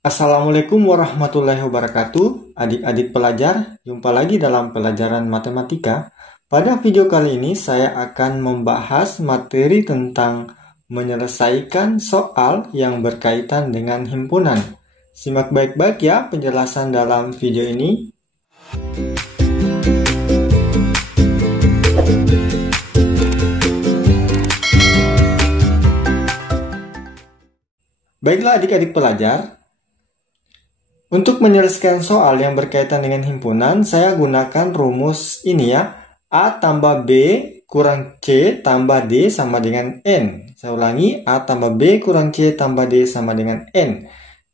Assalamualaikum warahmatullahi wabarakatuh. Adik-adik pelajar, jumpa lagi dalam pelajaran matematika. Pada video kali ini saya akan membahas materi tentang menyelesaikan soal yang berkaitan dengan himpunan. Simak baik-baik ya penjelasan dalam video ini. Baiklah adik-adik pelajar, untuk menyelesaikan soal yang berkaitan dengan himpunan, saya gunakan rumus ini ya. A tambah B kurang C tambah D sama dengan N. Saya ulangi, A tambah B kurang C tambah D sama dengan N.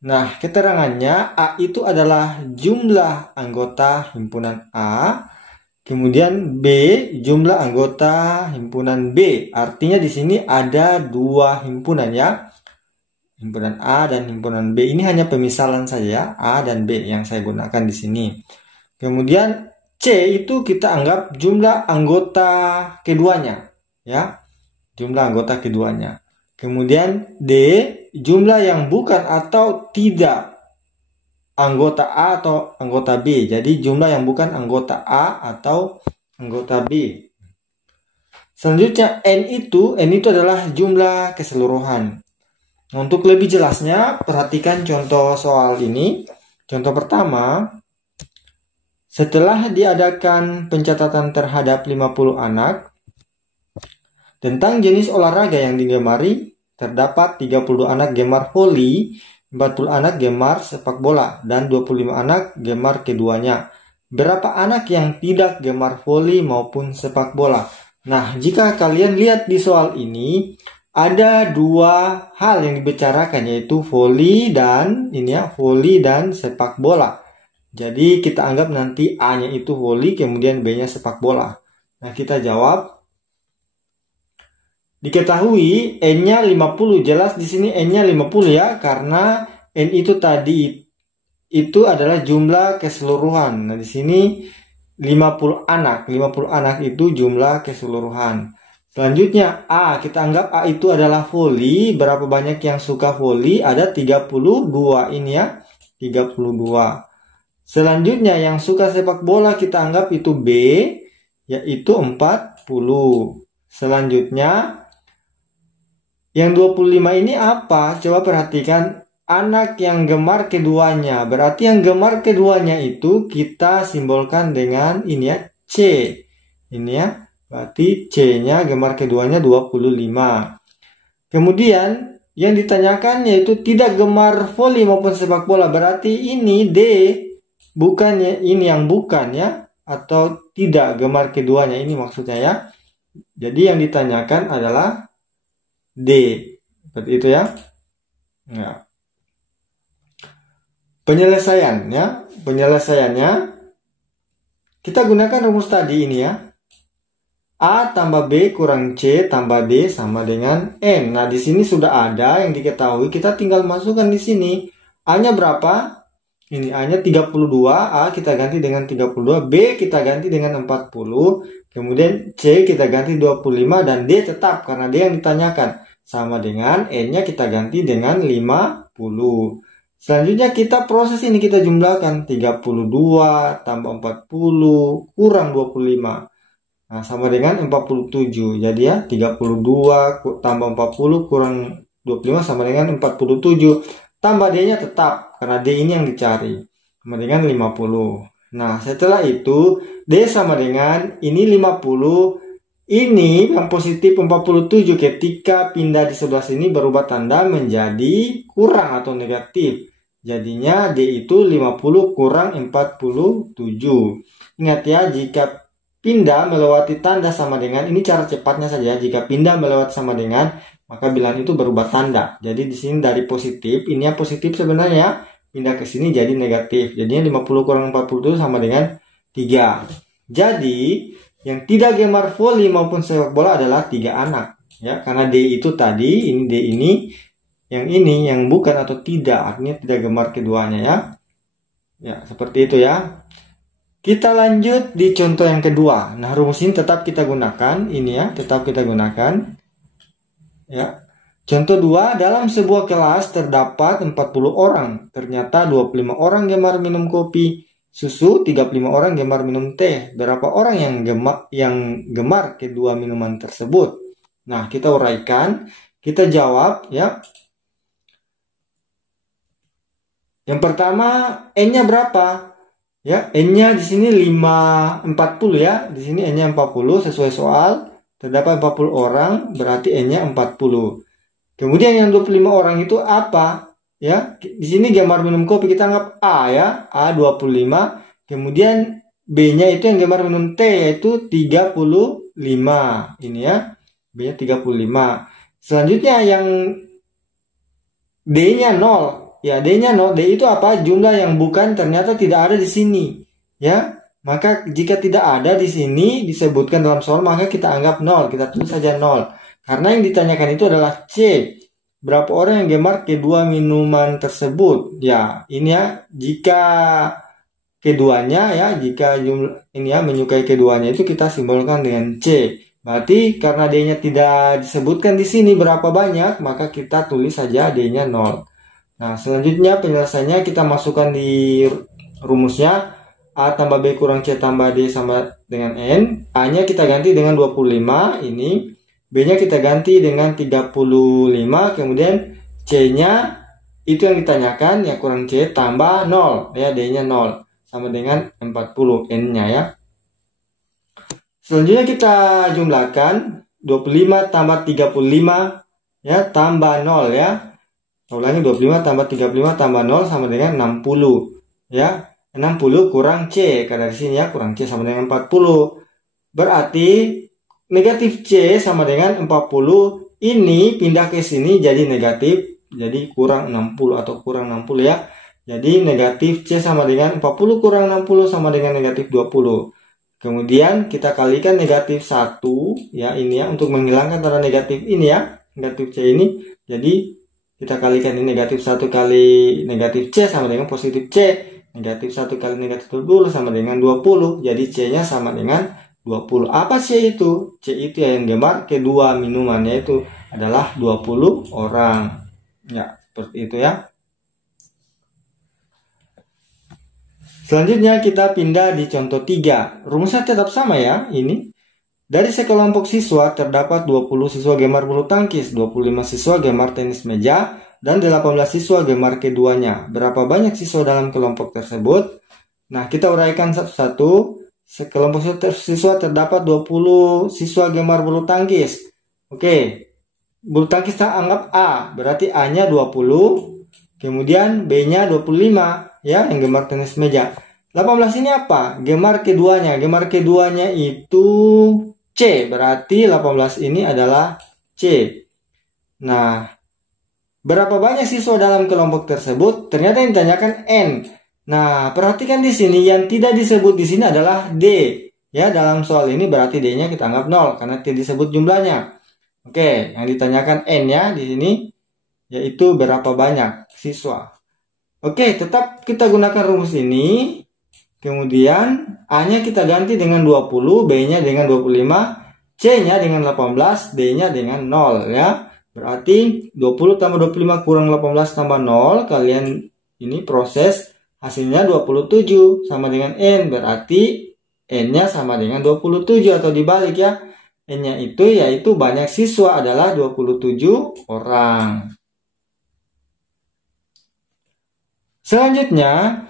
Nah, keterangannya A itu adalah jumlah anggota himpunan A. Kemudian B jumlah anggota himpunan B. Artinya di sini ada dua himpunan ya. Himpunan A dan himpunan B ini hanya pemisalan saja ya, A dan B yang saya gunakan di sini. Kemudian C itu kita anggap jumlah anggota keduanya ya, jumlah anggota keduanya. Kemudian D jumlah yang bukan atau tidak anggota A atau anggota B. Jadi jumlah yang bukan anggota A atau anggota B. Selanjutnya N itu adalah jumlah keseluruhan. Untuk lebih jelasnya, perhatikan contoh soal ini. Contoh pertama, setelah diadakan pencatatan terhadap 50 anak, tentang jenis olahraga yang digemari, terdapat 30 anak gemar voli, 40 anak gemar sepak bola, dan 25 anak gemar keduanya. Berapa anak yang tidak gemar voli maupun sepak bola? Nah, jika kalian lihat di soal ini, ada dua hal yang dibicarakan, yaitu voli dan voli dan sepak bola. Jadi kita anggap nanti A-nya itu voli, kemudian B-nya sepak bola. Nah, kita jawab. Diketahui N-nya 50, jelas di sini N-nya 50 ya, karena N itu tadi itu adalah jumlah keseluruhan. Nah, di sini 50 anak. 50 anak itu jumlah keseluruhan. Selanjutnya A, kita anggap A itu adalah voli. Berapa banyak yang suka voli? Ada 32 ini ya, 32. Selanjutnya yang suka sepak bola kita anggap itu B, yaitu 40. Selanjutnya yang 25 ini apa? Coba perhatikan, anak yang gemar keduanya. Berarti yang gemar keduanya itu kita simbolkan dengan ini ya, C. Ini ya. Berarti C-nya gemar keduanya 25. Kemudian yang ditanyakan yaitu tidak gemar voli maupun sepak bola. Berarti ini D, bukannya ini yang bukan ya, atau tidak gemar keduanya ini maksudnya ya. Jadi yang ditanyakan adalah D. Seperti itu ya. Nah. Penyelesaiannya kita gunakan rumus tadi ini ya. A tambah B kurang C tambah D sama dengan N. Nah, di sini sudah ada yang diketahui, kita tinggal masukkan di sini. A-nya berapa? Ini A-nya 32, A kita ganti dengan 32, B kita ganti dengan 40, kemudian C kita ganti 25 dan D tetap karena D yang ditanyakan. Sama dengan N-nya kita ganti dengan 50. Selanjutnya kita proses ini, kita jumlahkan 32 tambah 40 kurang 25. Nah, sama dengan 47. Jadi ya, 32 tambah 40 kurang 25 sama dengan 47. Tambah D-nya tetap, karena D ini yang dicari. Sama dengan 50. Nah, setelah itu, D sama dengan ini 50. Ini yang positif 47 ketika pindah di sebelah sini berubah tanda menjadi kurang atau negatif. Jadinya D itu 50 kurang 47. Ingat ya, jika pindah melewati tanda sama dengan, ini cara cepatnya saja. Jika pindah melewati sama dengan, maka bilangan itu berubah tanda. Jadi di sini dari positif, ini yang positif sebenarnya, pindah ke sini jadi negatif. Jadinya 50 kurang 47 sama dengan 3. Jadi yang tidak gemar voli maupun sepak bola adalah 3 anak. Ya, karena D itu tadi, ini D ini yang bukan atau tidak, artinya tidak gemar keduanya ya. Ya, seperti itu ya. Kita lanjut di contoh yang kedua. Nah, rumus ini tetap kita gunakan. Ini ya, tetap kita gunakan. Ya. Contoh 2, dalam sebuah kelas terdapat 40 orang. Ternyata 25 orang gemar minum kopi susu, 35 orang gemar minum teh. Berapa orang yang gemar kedua minuman tersebut? Nah, kita uraikan, kita jawab ya. Yang pertama, N-nya berapa? Ya, N-nya di sini 40 ya. Di sini N-nya 40 sesuai soal. Terdapat 40 orang, berarti N-nya 40. Kemudian yang 25 orang itu apa? Ya, di sini gemar minum kopi kita anggap A ya, A 25. Kemudian B-nya itu yang gemar minum teh yaitu 35. Ini ya, B-nya 35. Selanjutnya yang D-nya 0. Ya, D-nya 0. D itu apa? Jumlah yang bukan ternyata tidak ada di sini. Ya, maka jika tidak ada di sini disebutkan dalam soal, maka kita anggap 0. Kita tulis saja 0. Karena yang ditanyakan itu adalah C. Berapa orang yang gemar kedua minuman tersebut? Ya, ini ya, jika keduanya ya, jika jumlah ini ya menyukai keduanya itu kita simbolkan dengan C. Berarti karena D-nya tidak disebutkan di sini berapa banyak, maka kita tulis saja D-nya 0. Nah, selanjutnya penyelesaiannya kita masukkan di rumusnya. A tambah B kurang C tambah D sama dengan N. A-nya kita ganti dengan 25 ini. B-nya kita ganti dengan 35, kemudian C-nya itu yang ditanyakan ya kurang C tambah 0 ya, D-nya 0 sama dengan 40 N-nya ya. Selanjutnya kita jumlahkan 25 tambah 35 ya tambah 0 ya. Ulangi, 25 tambah 35 tambah 0 sama dengan 60 ya. 60 kurang C, karena di sini ya kurang C sama dengan 40. Berarti negatif C sama dengan 40, ini pindah ke sini jadi negatif, jadi kurang 60 atau kurang 60 ya. Jadi negatif C sama dengan 40 kurang 60 sama dengan negatif 20. Kemudian kita kalikan negatif 1 ya, ini ya, untuk menghilangkan tanda negatif ini ya, negatif C ini. Jadi kita kalikan ini negatif 1 kali negatif C sama dengan positif C. Negatif 1 kali negatif 20 sama dengan 20. Jadi C-nya sama dengan 20. Apa C itu? C itu yang gemar kedua minumannya itu adalah 20 orang. Ya, seperti itu ya. Selanjutnya kita pindah di contoh 3. Rumusnya tetap sama ya, ini. Dari sekelompok siswa terdapat 20 siswa gemar bulu tangkis, 25 siswa gemar tenis meja, dan 18 siswa gemar keduanya. Berapa banyak siswa dalam kelompok tersebut? Nah, kita uraikan satu-satu. Sekelompok siswa terdapat 20 siswa gemar bulu tangkis. Oke, bulu tangkis kita anggap A, berarti A-nya 20, kemudian B-nya 25 ya, yang gemar tenis meja. 18 ini apa? Gemar keduanya. Gemar keduanya itu C, berarti 18 ini adalah C. Nah, berapa banyak siswa dalam kelompok tersebut? Ternyata yang ditanyakan N. Nah, perhatikan di sini yang tidak disebut di sini adalah D. Ya, dalam soal ini berarti D-nya kita anggap 0 karena tidak disebut jumlahnya. Oke, yang ditanyakan N ya di sini yaitu berapa banyak siswa. Oke, tetap kita gunakan rumus ini. Kemudian A-nya kita ganti dengan 20, B-nya dengan 25, C-nya dengan 18, D-nya dengan 0 ya. Berarti 20 tambah 25 kurang 18 tambah 0, kalian ini proses. Hasilnya 27 sama dengan N, berarti N-nya sama dengan 27 atau dibalik ya. N-nya itu yaitu banyak siswa adalah 27 orang. Selanjutnya,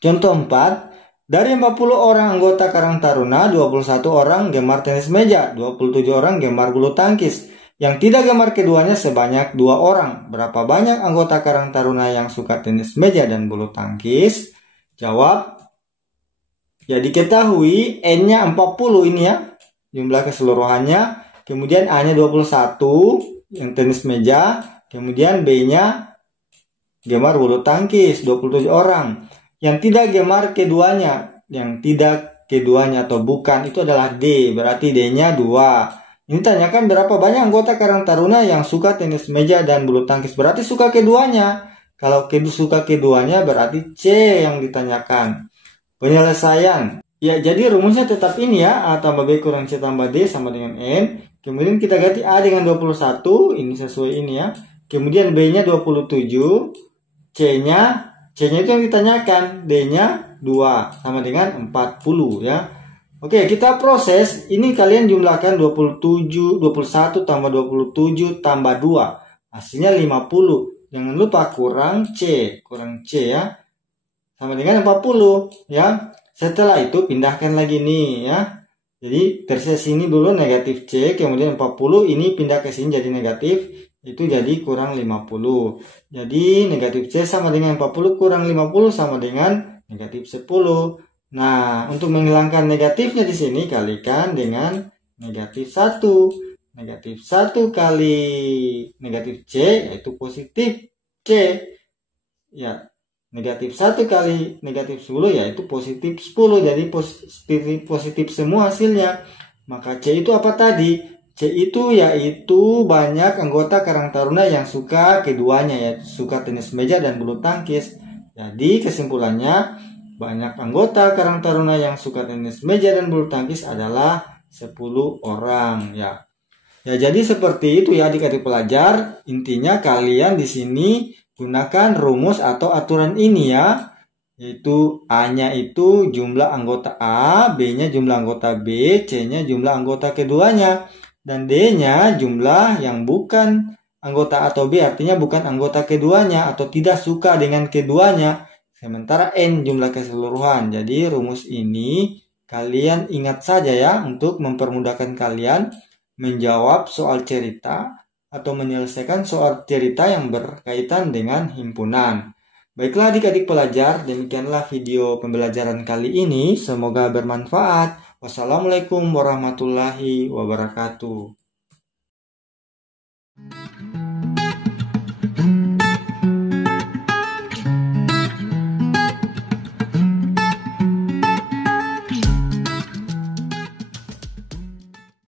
contoh 4. Dari 40 orang anggota Karang Taruna, 21 orang gemar tenis meja, 27 orang gemar bulu tangkis. Yang tidak gemar keduanya sebanyak 2 orang. Berapa banyak anggota Karang Taruna yang suka tenis meja dan bulu tangkis? Jawab. Ya, diketahui N-nya 40 ini ya, jumlah keseluruhannya. Kemudian A-nya 21 yang tenis meja. Kemudian B-nya gemar bulu tangkis 27 orang. Yang tidak gemar keduanya, yang tidak keduanya atau bukan itu adalah D, berarti D-nya 2. Ini tanyakan berapa banyak anggota Karang Taruna yang suka tenis meja dan bulu tangkis, berarti suka keduanya. Kalau suka keduanya berarti C yang ditanyakan. Penyelesaian. Ya, jadi rumusnya tetap ini ya, A tambah B kurang C tambah D sama dengan N. Kemudian kita ganti A dengan 21, ini sesuai ini ya. Kemudian B-nya 27, C-nya itu yang ditanyakan, D-nya 2 sama dengan 40 ya. Oke, kita proses. Ini kalian jumlahkan 21 tambah 27 tambah 2. Hasilnya 50. Jangan lupa kurang C ya. Sama dengan 40 ya. Setelah itu pindahkan lagi nih ya. Jadi tersisa sini dulu negatif C, kemudian 40 ini pindah ke sini jadi negatif, itu jadi kurang 50. Jadi negatif C sama dengan 40 kurang 50 sama dengan negatif 10. Nah, untuk menghilangkan negatifnya di sini kalikan dengan negatif 1. Negatif 1 kali negatif C yaitu positif C. Ya, negatif 1 kali negatif 10 yaitu positif 10. Jadi positif semua hasilnya. Maka C itu apa tadi? C itu yaitu banyak anggota Karang Taruna yang suka keduanya, yaitu suka tenis meja dan bulu tangkis. Jadi kesimpulannya banyak anggota Karang Taruna yang suka tenis meja dan bulu tangkis adalah 10 orang ya. Ya, jadi seperti itu ya adik-adik pelajar. Intinya kalian di sini gunakan rumus atau aturan ini ya, yaitu A-nya itu jumlah anggota A, B-nya jumlah anggota B, C-nya jumlah anggota keduanya, dan D-nya jumlah yang bukan anggota A atau B, artinya bukan anggota keduanya atau tidak suka dengan keduanya. Sementara N jumlah keseluruhan. Jadi rumus ini kalian ingat saja ya untuk mempermudahkan kalian menjawab soal cerita atau menyelesaikan soal cerita yang berkaitan dengan himpunan. Baiklah adik-adik pelajar, demikianlah video pembelajaran kali ini. Semoga bermanfaat. Wassalamualaikum warahmatullahi wabarakatuh.